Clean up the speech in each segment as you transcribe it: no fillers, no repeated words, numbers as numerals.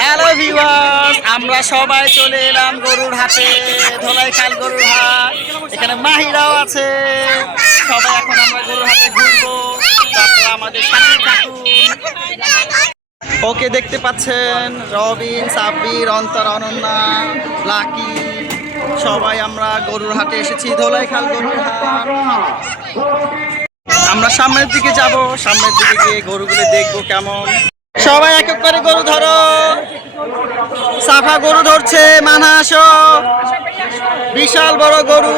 Hello viewers, আমরা সবাই চলে এলাম গরুর হাটে। ধলাইখাল গরুর হাট, এখানে মাহিরাও আছে। সবাই এখন আমরা গরুর হাটে ঘুরবো, তারপর আমাদের সাথে থাকুন। ওকে, দেখতে পাচ্ছেন রবিন, সাব্বির, অন্তর, অনন্যা, লাকি, সবাই আমরা গরুর হাটে এসেছি। ধলাইখাল গরুর হাট। আমরা সামনের দিকে যাব, সামনের দিকে গিয়ে গরুগুলো দেখবো কেমন। সবাই এক এক করে গরু ধরো। সাফা গরু ধরছে, মানা আসো। বিশাল বড় গরু,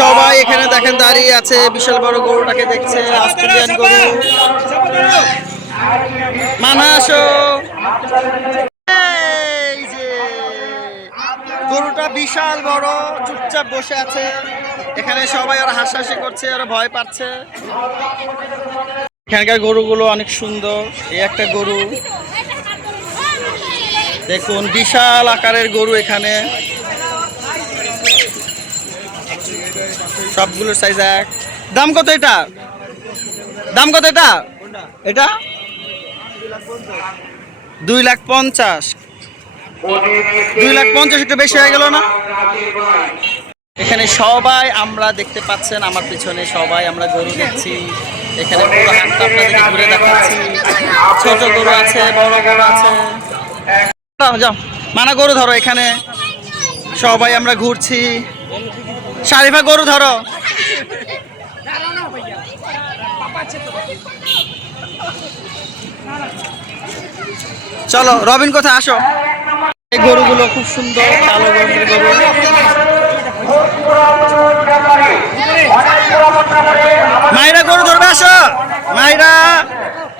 সবাই এখানে দেখেন দাঁড়িয়ে আছে, বিশাল বড় গরুটাকে দেখছে। অস্ট্রেলিয়ান গরু, মানা আসো। এই যে গরুটা বিশাল বড়, চুপচাপ বসে আছে এখানে। সবাই ওরা হাসাহাসি করছে, ওরা ভয় পাচ্ছে। এখানকার গরুগুলো অনেক সুন্দর। এই একটা গরু দেখুন, বিশাল আকারের গরু এখানে। সবগুলোর সাইজ এক। দাম কত এটা? দাম কত এটা? এটা 2,50,000। 2,50,000 একটু বেশি হয়ে গেল না? এখানে সবাই আমরা দেখতে পাচ্ছেন, আমার পিছনে সবাই আমরা গরু দেখছি। এখানে পুরো হাটটা আপনাদেরকে ঘুরে দেখাচ্ছি। ছোট গরু আছে, বড় গরু আছে। যাও, মানা গরু ধরো। এখানে সবাই আমরা ঘুরছি। শারিফা গরু ধরো। চলো, রবিন কোথায়? আসো। এই গরুগুলো খুব সুন্দর, কালো রঙের গরু। মাহিরা গরু ধরবে, আসো। মাহিরা,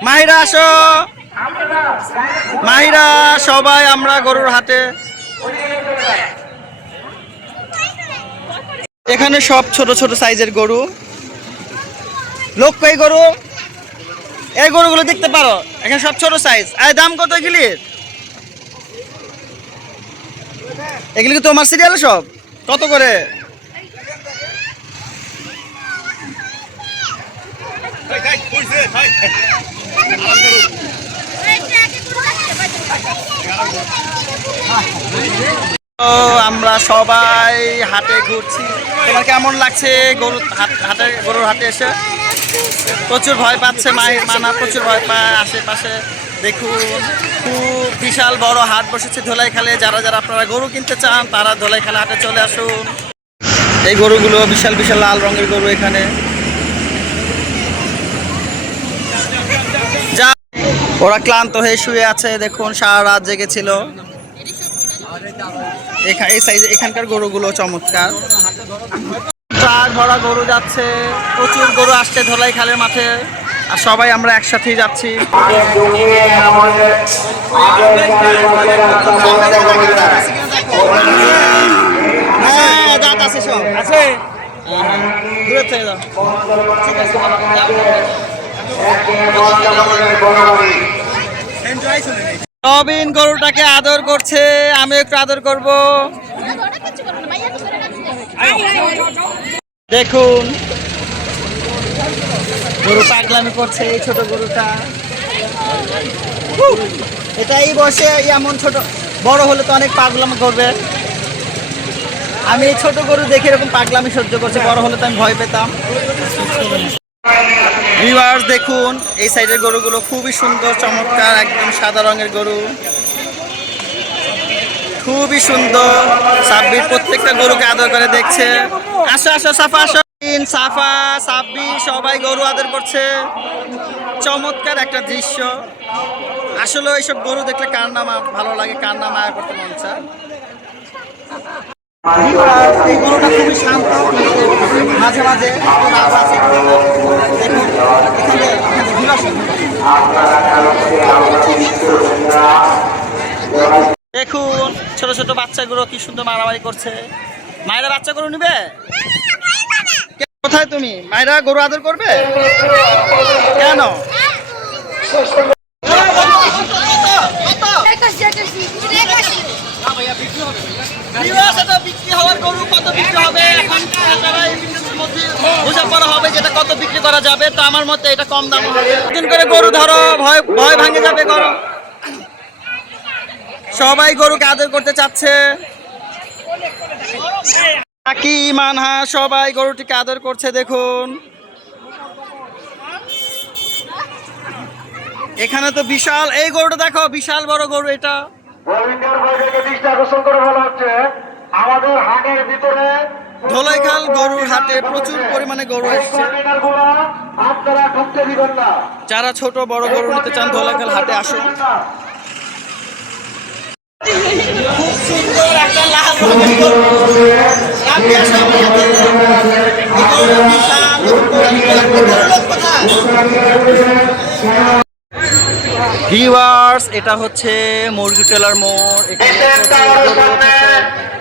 মাহিরা আসো। মাহিরা, সবাই আমরা গরুর হাটে। এখানে সব ছোট ছোট সাইজের গরু। লোক এই গরু, এই গরুগুলো দেখতে পারো, এখানে সব ছোট সাইজ। আর দাম কত এগুলির? এগুলি কি তোমার সিরিয়াল? সব কত করে? আমরা সবাই হাটে ঘুরছি। তোমার কেমন লাগছে গরুর হাটে এসে? প্রচুর ভয় পাচ্ছে মানা, প্রচুর ভয় পায়। আশেপাশে দেখুন, খুব বিশাল বড় হাট বসেছে ধলাইখালে। যারা যারা আপনারা গরু কিনতে চান, তারা ধলাইখালে হাটে চলে আসুন। এই গরুগুলো বিশাল বিশাল লাল রঙের গরু। এখানে যা, ওরা ক্লান্ত হয়ে শুয়ে আছে। দেখুন, সারা রাত জেগেছিল। এই সাইজে এখানকার গরুগুলো চমৎকার। ট্রাক ভরা গরু যাচ্ছে, প্রচুর গরু আসছে ধলাইখালের মাঠে। আর সবাই আমরা একসাথেই যাচ্ছি। হ্যাঁ, দাঁত আছে, সব আছে। দূরে থেকে যাও, ঠিক আছে। রবিন গরুটাকে আদর করছে, আমি একটু আদর করব। দেখুন, গরু পাগলামি করছে। এই ছোট গরুটা, এটাই বসে এমন ছোট, বড় হলে তো অনেক পাগলামি করবে। আমি এই ছোট গরু দেখে এরকম পাগলামি সহ্য করছি, বড় হলে তো আমি ভয় পেতাম। ভিউয়ার্স দেখুন, এই সাইডের গরুগুলো খুবই সুন্দর, চমৎকার, একদম সাদা রঙের গরু, খুবই সুন্দর। সাব্বির প্রত্যেকটা গরুকে আদর করে দেখছে। আসো আসো সাফা, আসো। সাফা, সাব্বির সবাই গরু আদর করছে। চমৎকার একটা দৃশ্য। আসলে এইসব গরু দেখলে কার না ভালো লাগে, কার না মায়া করতে মন চায়। এই গরুটা খুবই শান্ত, মাঝে মাঝে দেখুন, ছোট ছোট বাচ্চাগুলো কি সুন্দর মারামারি করছে। মায়েরা বাচ্চা গরু নিবে? কোথায় তুমি? মায়েরা গরু আদর করবে কেন? বিক্রি হওয়ার গরু কত বিক্রি হবে এখন বোঝাপড়া হবে, যেটা কত বিক্রি করা যাবে। তো আমার মতে এটা কম দাম হবে। করে গরু ধরো, ভয় ভয় ভাঙে যাবে গরু। সবাই গরুকে আদর করতে চাচ্ছে। কাকি মানহা সবাই গরুটিকে আদর করছে দেখুন। এখানে তো বিশাল, এই গরুটা দেখো বিশাল বড় গরু এটা। আমাদের হাটের ভিতরে ধোলাইখাল গরুর হাটে প্রচুর পরিমাণে গরু এসছে। আপনারা ঢুকতে দিবেন না। যারা ছোট বড় গরু নিতে চান ধোলাইখাল হাটে আসুন। খুব সুন্দর একটা লাল রঙের গরু। আপনি আসুন আমাদের। এই গরুটা বিশাল। ভিউয়ার্স, এটা হচ্ছে মুরগি টেলার মোড়। এখানে প্রচুর গরু উঠেছে।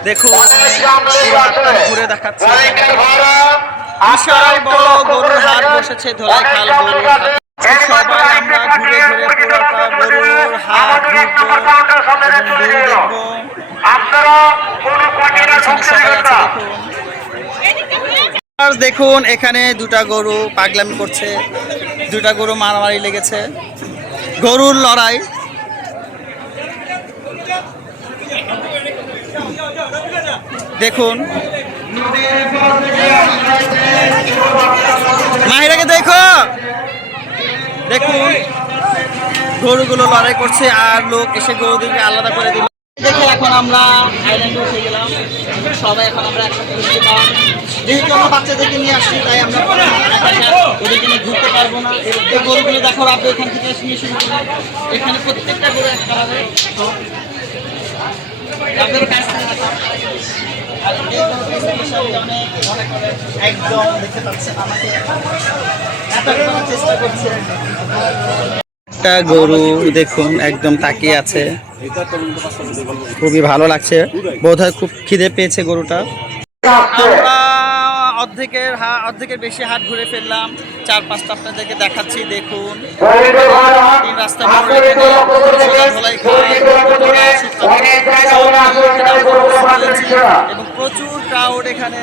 দেখুন পুরো হাটটা ঘুরে দেখাচ্ছে। বিশাল বড় গরুর হাট বসেছে ধোলাইখাল গরুর হাট। সবাই আমরা ঘুরে ঘুরে পুরোটা গরুর হাট ঘুরবো এবং গরু দেখবো। পিছনে সবাই আছে দেখুন। দেখুন এখানে দুটা গরু পাগলামি করছে, দুটা গরু মারামারি লেগেছে, গরুর লড়াই। দেখুন মাহিরাকে দেখো, দেখুন গরুগুলো লড়াই করছে আর লোক এসে গরুদেরকে আলাদা করে দিল। দেখে এখন আমরা আইল্যান্ডে উঠে গেলাম। সবাই এখন আমরা একসাথে ঘুরতে পারবো। যেহেতু আমরা বাচ্চাদেরকে নিয়ে আসছি তাই আমরা ওদেরকে নিয়ে ঘুরতে পারবো না। এই গরুগুলো দেখো আপনি এখান থেকে নিয়ে শুরু করুন। এখানে প্রত্যেকটা গরু একটা হবে। আপনাদের কাছ থেকে দেখো। আর এই গরুগুলোর সাথে একদম দেখতে পাচ্ছেন আমাকে অ্যাটাক করার চেষ্টা করছে। একটা গরু দেখুন একদম তাকিয়ে আছে, খুবই ভালো লাগছে। বোধহয় খুব খিদে পেয়েছে গরুটা। আমরা অর্ধেকের বেশি হাট ঘুরে ফেললাম। 4-5টা আপনাদেরকে দেখাচ্ছি দেখুন। তিন রাস্তা মোড় এবং প্রচুর ক্রাউড এখানে।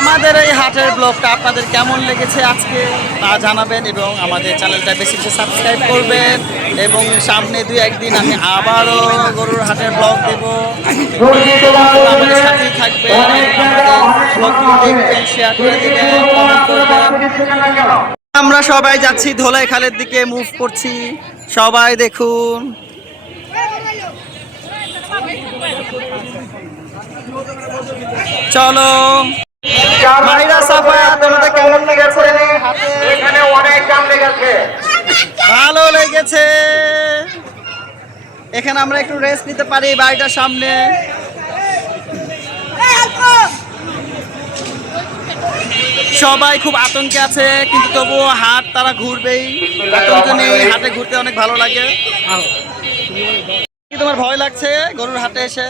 আমাদের এই হাটের ব্লগটা আপনাদের কেমন লেগেছে আজকে তা জানাবেন এবং আমাদের চ্যানেলটা বেশি বেশি সাবস্ক্রাইব করবেন এবং সামনে 2-1 দিন আমি আবারও গরুর হাটের ব্লগ দেব। আমাদের সাথেই থাকবেন, দেখবেন, শেয়ার করে দেবেন, কমেন্ট করবেন। আমরা সবাই যাচ্ছি ধোলাইখালের দিকে মুভ করছি। সবাই দেখুন চলো। মাহিরা সাফা তোমাদের কেমন লেগেছে? এখানে অনেক দাম লেগেছে। ভালো লেগেছে। এখানে আমরা একটু রেস্ট নিতে পারি বাড়িটার সামনে। সবাই খুব আতঙ্কে আছে কিন্তু তবুও হাট তারা ঘুরবেই, আতঙ্ক নেই। হাটে ঘুরতে অনেক ভালো লাগে। কি তোমার ভয় লাগছে গরুর হাটে এসে?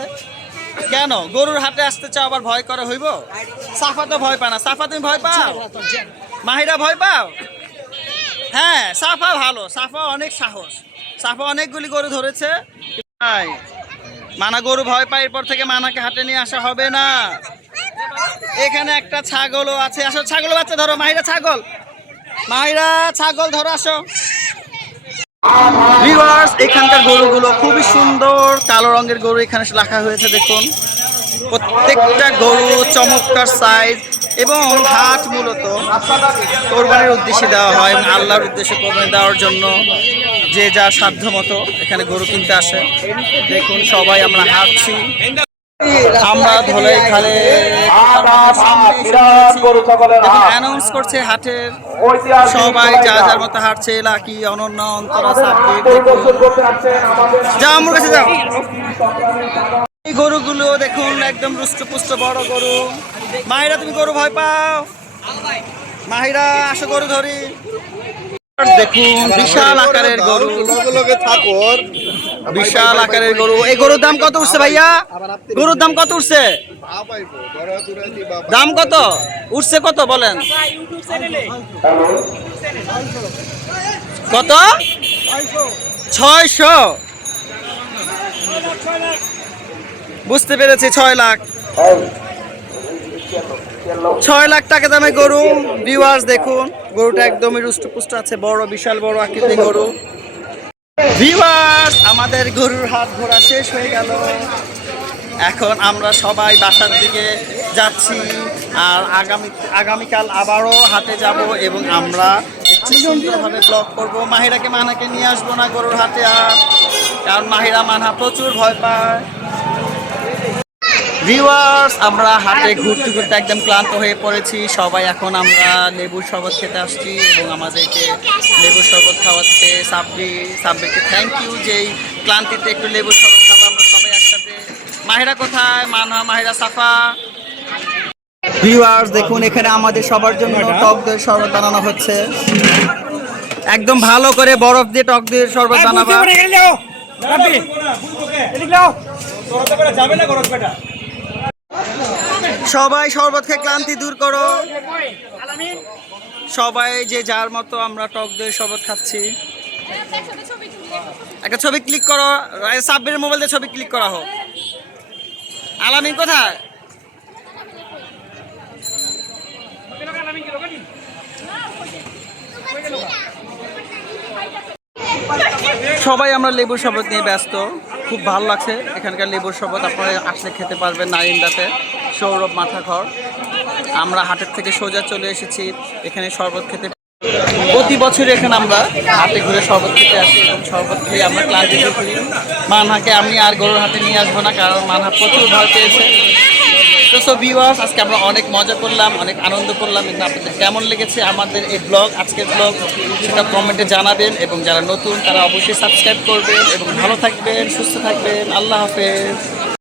কেন গরুর হাটে আসতে চাও আবার ভয় করে হইব? সাফা তো ভয় পায় না। সাফা তুমি ভয় পাও? মাহিরা ভয় পাও? হ্যাঁ সাফা ভালো, সাফা অনেক সাহস, সাফা অনেকগুলি গরু ধরেছে। মানা গরু ভয় পায়, এরপর থেকে মানাকে হাটে নিয়ে আসা হবে না। এখানে একটা ছাগলও আছে, আসো ছাগল বাচ্চা ধরো। মাহিরা ছাগল, মাহিরা ছাগল ধরো আসো। ভিউয়ার্স, এখানকার গরুগুলো খুবই সুন্দর, কালো রঙের গরু এখানে রাখা হয়েছে দেখুন। প্রত্যেকটা গরু চমৎকার সাইজ এবং হাট মূলত কোরবানির উদ্দেশ্যে দেওয়া হয় এবং আল্লাহর উদ্দেশ্যে কোরবানি দেওয়ার জন্য যে যা সাধ্য মতো এখানে গরু কিনতে আসে। দেখুন সবাই আমরা হাঁটছি। আমরা ধোলাইখালে অ্যানাউন্স করছে হাটের, সবাই যা যার মতো হাঁটছে। লাকি, অনন্য, অন্তরা, সাব্বির, যাও আমার কাছে যাও। এই গরুগুলো দেখুন একদম রুষ্টপুষ্ট বড় গরু। মাহিরা তুমি গরু ভয় পাও? মাহিরা আসো গরু ধরি। দেখুন বিশাল আকারের গরু, বিশাল আকারের গরু। এই গরুর দাম কত উঠছে ভাইয়া? গরুর দাম কত উঠছে? দাম কত উঠছে কত বলেন? কত? 600। বুঝতে পেরেছি, 6 লাখ। 6 লাখ টাকা দামে গরু। ভিউয়ার্স দেখুন গরুটা একদমই রুষ্টপুষ্ট আছে, বড় বিশাল বড় আকৃতির গরু। ভিউয়ার্স, আমাদের গরুর হাট ঘোরা শেষ হয়ে গেল। এখন আমরা সবাই বাসার দিকে যাচ্ছি। আর আগামীকাল আবারও হাটে যাব এবং আমরা একটু সুন্দরভাবে ব্লগ করবো। মাহিরাকে মানাকে নিয়ে আসবো না গরুর হাটে আর, কারণ মাহিরা মানহা প্রচুর ভয় পায়। ভিউয়ার্স, আমরা হাটে ঘুরতে ঘুরতে একদম ক্লান্ত হয়ে পড়েছি সবাই। এখন আমরা লেবুর শরবত খেতে আসছি এবং আমাদেরকে লেবুর শরবত খাওয়াচ্ছে সাব্বিরকে থ্যাংক ইউ, যে এই ক্লান্তিতে একটু লেবুর শরবত খাবো আমরা সবাই একসাথে। মাহিরা কোথায়? মানহা, মাহিরা, সাফা। ভিউয়ার্স দেখুন, এখানে আমাদের সবার জন্য টক দইয়ের শরবত বানানো হচ্ছে। একদম ভালো করে বরফ দিয়ে টক দইয়ের শরবত বানাবো। সবাই শরবত খেয়ে ক্লান্তি দূর করো। সবাই যে যার মতো আমরা টক দইয়ের শরবত খাচ্ছি। একটা ছবি ক্লিক করো, সাব্বিরের মোবাইল দিয়ে ছবি ক্লিক করা হোক। আলামিন কোথায়? সবাই আমরা লেবুর শরবত নিয়ে ব্যস্ত। খুব ভালো লাগছে এখানকার লেবুর শরবত। আপনারা আসলে খেতে পারবেন নারিন্দাতে, সৌরভ মাথাঘর। আমরা হাটের থেকে সোজা চলে এসেছি এখানে শরবত খেতে। প্রতি বছর এখানে আমরা হাটে ঘুরে শরবত খেতে আসি এবং শরবত খেয়ে আমরা ক্লান্তি দূর করি। মানহাকে আমি আর গরুর হাটে নিয়ে আসবো না, কারণ মানহা প্রচুর ভয় পেয়েছে। তো সো ভিউয়ার্স, আজকে আমরা অনেক মজা করলাম, অনেক আনন্দ করলাম। কিন্তু আপনাদের কেমন লেগেছে আমাদের এই ব্লগ, আজকের ব্লগ, সেটা কমেন্টে জানাবেন। এবং যারা নতুন তারা অবশ্যই সাবস্ক্রাইব করবেন এবং ভালো থাকবেন, সুস্থ থাকবেন। আল্লাহ হাফেজ।